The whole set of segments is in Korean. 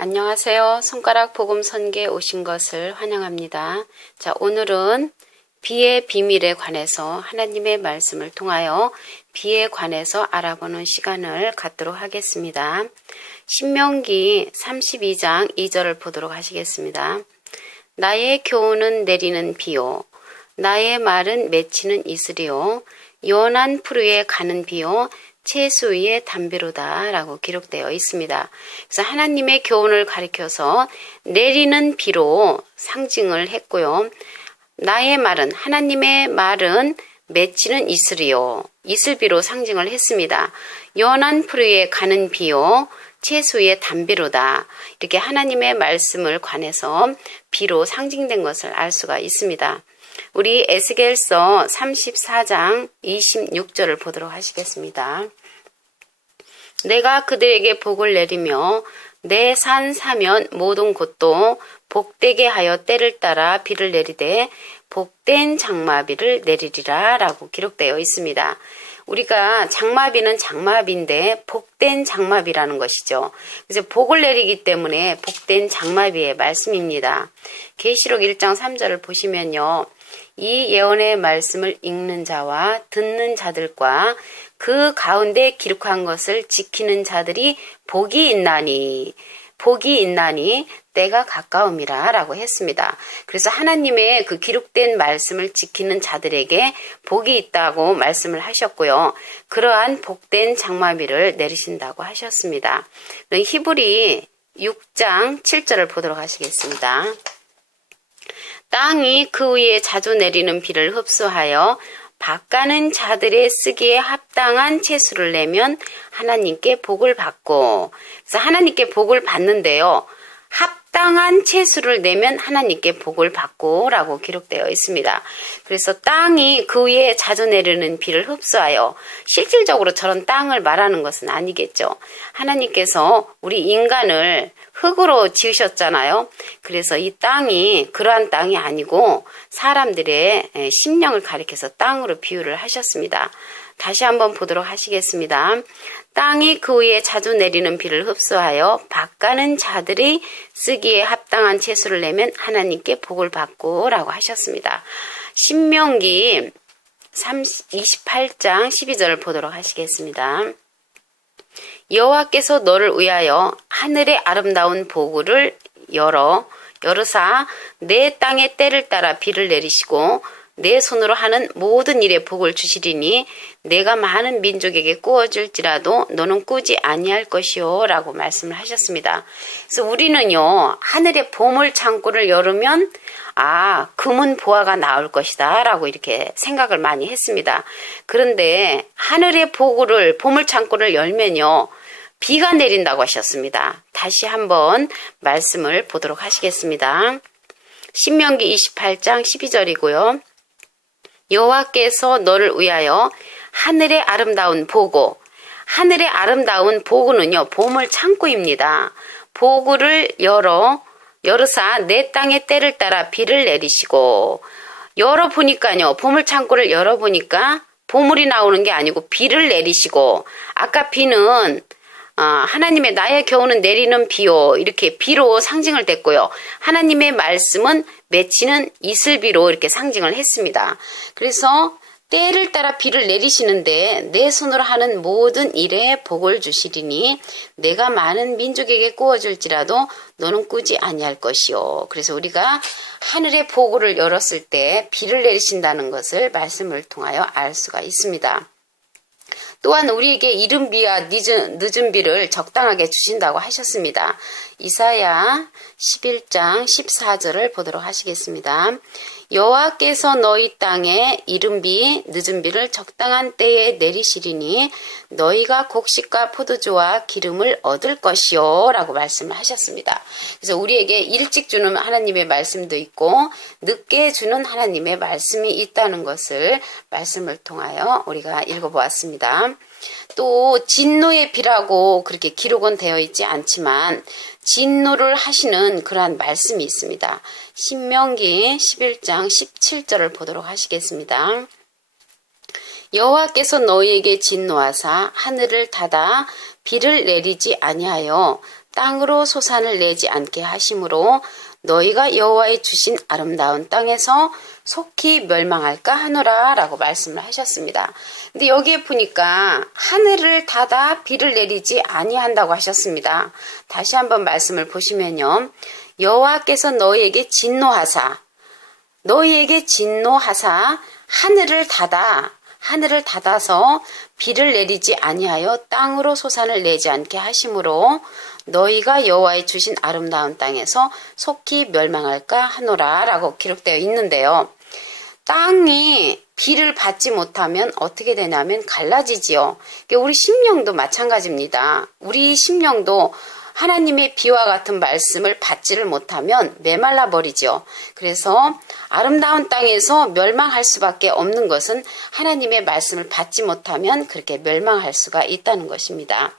안녕하세요. 손가락 복음 선교에 오신 것을 환영합니다. 자, 오늘은 비의 비밀에 관해서 하나님의 말씀을 통하여 비에 관해서 알아보는 시간을 갖도록 하겠습니다. 신명기 32장 2절을 보도록 하시겠습니다. 나의 교훈은 내리는 비요, 나의 말은 맺히는 이슬이요, 연한 풀 위에 가는 비요, 채수 위의 담비로다 라고 기록되어 있습니다. 그래서 하나님의 교훈을 가리켜서 내리는 비로 상징을 했고요. 나의 말은, 하나님의 말은 맺히는 이슬이요, 이슬비로 상징을 했습니다. 연한 풀 위에 가는 비요, 채수 위의 담비로다. 이렇게 하나님의 말씀을 관해서 비로 상징된 것을 알 수가 있습니다. 우리 에스겔서 34장 26절을 보도록 하시겠습니다. 내가 그들에게 복을 내리며 내 산 사면 모든 곳도 복되게 하여 때를 따라 비를 내리되 복된 장마비를 내리리라 라고 기록되어 있습니다. 우리가 장마비는 장마비인데 복된 장마비라는 것이죠. 그래서 복을 내리기 때문에 복된 장마비의 말씀입니다. 계시록 1장 3절을 보시면요. 이 예언의 말씀을 읽는 자와 듣는 자들과 그 가운데 기록한 것을 지키는 자들이 복이 있나니 때가 가까움이라 라고 했습니다. 그래서 하나님의 그 기록된 말씀을 지키는 자들에게 복이 있다고 말씀을 하셨고요. 그러한 복된 장마비를 내리신다고 하셨습니다. 히브리 6장 7절을 보도록 하시겠습니다. 땅이 그 위에 자주 내리는 비를 흡수하여 밭가는 자들의 쓰기에 합당한 채수를 내면 하나님께 복을 받고, 그래서 하나님께 복을 받는데요. 합당한 채수를 내면 하나님께 복을 받고 라고 기록되어 있습니다. 그래서 땅이 그 위에 자주 내리는 비를 흡수하여, 실질적으로 저런 땅을 말하는 것은 아니겠죠. 하나님께서 우리 인간을 흙으로 지으셨잖아요. 그래서 이 땅이 그러한 땅이 아니고 사람들의 심령을 가리켜서 땅으로 비유를 하셨습니다. 다시 한번 보도록 하시겠습니다. 땅이 그 위에 자주 내리는 비를 흡수하여 밭가는 자들이 쓰기에 합당한 채수를 내면 하나님께 복을 받고 라고 하셨습니다. 신명기 28장 12절을 보도록 하시겠습니다. 여호와께서 너를 위하여 하늘의 아름다운 보구를 열으사 내 땅의 때를 따라 비를 내리시고 내 손으로 하는 모든 일에 복을 주시리니 내가 많은 민족에게 꾸어줄지라도 너는 꾸지 아니할 것이요 라고 말씀을 하셨습니다. 그래서 우리는요, 하늘의 보물 창고를 열으면 금은 보화가 나올 것이다 라고 이렇게 생각을 많이 했습니다. 그런데 하늘의 보물 창고를 열면요, 비가 내린다고 하셨습니다. 다시 한번 말씀을 보도록 하시겠습니다. 신명기 28장 12절이고요. 여호와께서 너를 위하여 하늘의 아름다운 보고, 하늘의 아름다운 보고는요, 보물 창고입니다. 보고를 열으사 내 땅의 때를 따라 비를 내리시고, 열어보니까요, 보물 창고를 열어보니까 보물이 나오는 게 아니고 비를 내리시고, 아까 비는 하나님의 나의 교훈은 내리는 비요, 이렇게 비로 상징을 됐고요. 하나님의 말씀은 맺히는 이슬비로 이렇게 상징을 했습니다. 그래서 때를 따라 비를 내리시는데 내 손으로 하는 모든 일에 복을 주시리니 내가 많은 민족에게 꾸어줄지라도 너는 꾸지 아니할 것이요. 그래서 우리가 하늘의 보고를 열었을 때 비를 내리신다는 것을 말씀을 통하여 알 수가 있습니다. 또한 우리에게 이른 비와 늦은 비를 적당하게 주신다고 하셨습니다. 이사야 11장 14절을 보도록 하시겠습니다. 여호와께서 너희 땅에 이른 비, 늦은 비를 적당한 때에 내리시리니 너희가 곡식과 포도주와 기름을 얻을 것이요 라고 말씀을 하셨습니다. 그래서 우리에게 일찍 주는 하나님의 말씀도 있고 늦게 주는 하나님의 말씀이 있다는 것을 말씀을 통하여 우리가 읽어보았습니다. 또 진노의 비라고 그렇게 기록은 되어 있지 않지만 진노를 하시는 그러한 말씀이 있습니다. 신명기 11장 17절을 보도록 하시겠습니다. 여호와께서 너희에게 진노하사 하늘을 닫아 비를 내리지 아니하여 땅으로 소산을 내지 않게 하심으로 너희가 여호와의 주신 아름다운 땅에서 속히 멸망할까 하노라 라고 말씀을 하셨습니다. 근데 여기에 보니까 하늘을 닫아 비를 내리지 아니한다고 하셨습니다. 다시 한번 말씀을 보시면요. 여호와께서 너희에게 진노하사 하늘을 닫아서 비를 내리지 아니하여 땅으로 소산을 내지 않게 하심으로 너희가 여호와의 주신 아름다운 땅에서 속히 멸망할까 하노라 라고 기록되어 있는데요. 땅이 비를 받지 못하면 어떻게 되냐면 갈라지지요. 우리 심령도 마찬가지입니다. 우리 심령도 하나님의 비와 같은 말씀을 받지를 못하면 메말라 버리죠. 그래서 아름다운 땅에서 멸망할 수밖에 없는 것은 하나님의 말씀을 받지 못하면 그렇게 멸망할 수가 있다는 것입니다.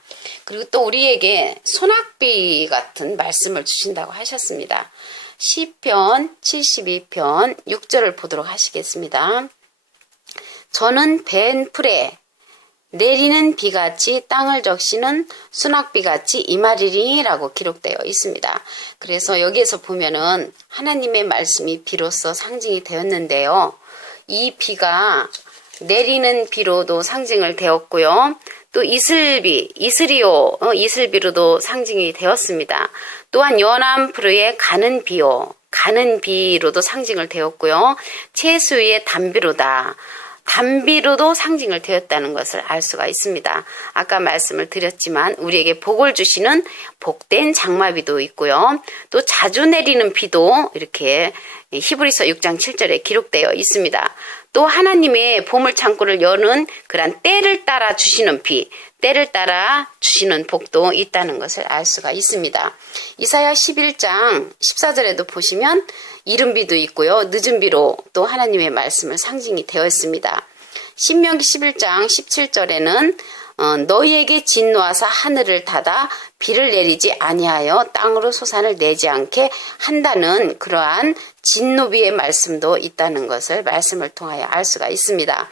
그리고 또 우리에게 소낙비 같은 말씀을 주신다고 하셨습니다. 시편 72편 6절을 보도록 하시겠습니다. 저는 벤 풀에 내리는 비같이 땅을 적시는 수낙비같이 임하리니 라고 기록되어 있습니다. 그래서 여기에서 보면은 하나님의 말씀이 비로소 상징이 되었는데요. 이 비가 내리는 비로도 상징을 되었고요. 또 이슬비로도 상징이 되었습니다. 또한 연한 풀에 가는 비로도 상징을 되었고요. 채수의 단비로도 상징을 되었다는 것을 알 수가 있습니다. 아까 말씀을 드렸지만 우리에게 복을 주시는 복된 장마비도 있고요. 또 자주 내리는 비도 이렇게 히브리서 6장 7절에 기록되어 있습니다. 또 하나님의 보물창고를 여는 그런 때를 따라 주시는 때를 따라 주시는 복도 있다는 것을 알 수가 있습니다. 이사야 11장 14절에도 보시면 이른 비도 있고요. 늦은 비로 또 하나님의 말씀을 상징이 되어 있습니다. 신명기 11장 17절에는 너희에게 진노하사 하늘을 닫아 비를 내리지 아니하여 땅으로 소산을 내지 않게 한다는 그러한 진노비의 말씀도 있다는 것을 말씀을 통하여 알 수가 있습니다.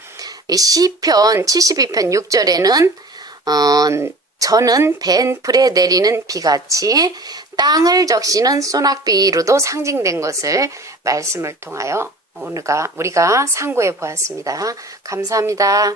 시편 72편 6절에는 저는 벤 풀에 내리는 비같이 땅을 적시는 소낙비로도 상징된 것을 말씀을 통하여 우리가 상고해 보았습니다. 감사합니다.